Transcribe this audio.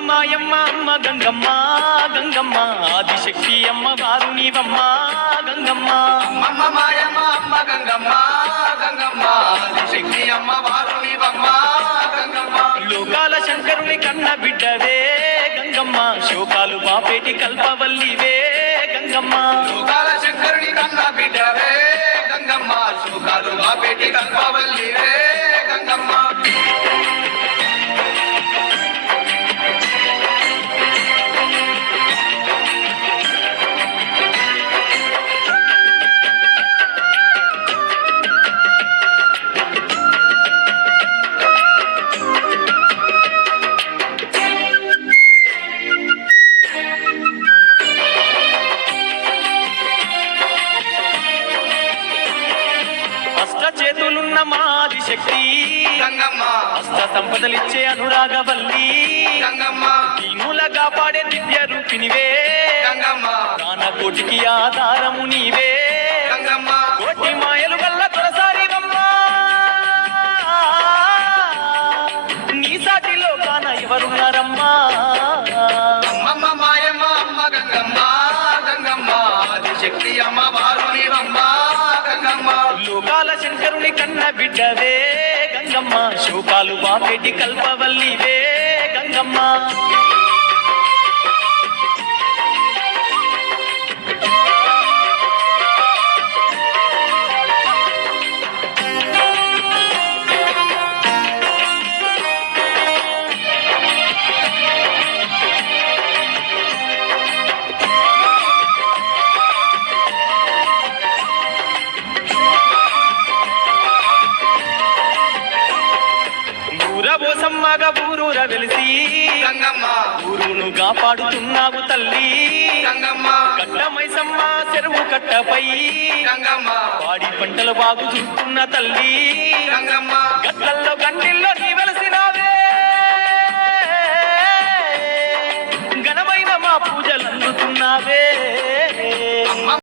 మాయమ్మ అమ్మ గంగమ్మ గంగమ్మ ఆదిశక్తి అమ్మ వారు నీవమ్మ గంగమ్మ అమ్మ మాయమ్మ అమ్మ గంగమ్మ గంగమ్మ ఆదిశక్తి అమ్మ వారు నీవమ్మ గంగమ్మ లోకాల శంకరుని కన్న బిడ్డవే గంగమ్మ శోకాలు బాపేటి కల్పవల్లివే గంగమ్మ లోకాల శంకరుని కన్న బిడ్డవే గంగమ్మ శోకాలు బాపేటి కల్పవల్లివే గంగమ్మ చేతులున్న మాది శక్తి గంగమ్మ అష్ట సంపదలిచ్చే అనురాగవల్లి గంగమ్మ దీనుల కాపాడే దివ్య రూపినివే గంగమ్మ ప్రాణకోటికి ఆధారము నీవే గంగమ్మ కోటి మాయలు గల్ల తొలసారివమ్మా నీ సాటిలో కాన ఎవరున్నారమ్మా అమ్మ మాయమ్మ అమ్మ గంగమ్మ గంగమ్మ ఆదిశక్తి అమ్మ వారు నీవమ్మ గంగమ్మ లోకాల శంకరుని కన్న బిడ్డవే గంగమ్మ శోకాలు బాపేటి కల్పవల్లివే గంగమ్మ ఊరబోసమ్మగా ఊరూర వెలిసి గంగమ్మ ఊరును కాపాడుతున్నావు తల్లి గంగమ్మ కట్టమైసమ్మ చెరువు కట్టపై గంగమ్మ వాడి పంటలు బాగు చూస్తున్న తల్లి గంగమ్మ గట్టల్లో గండిల్లో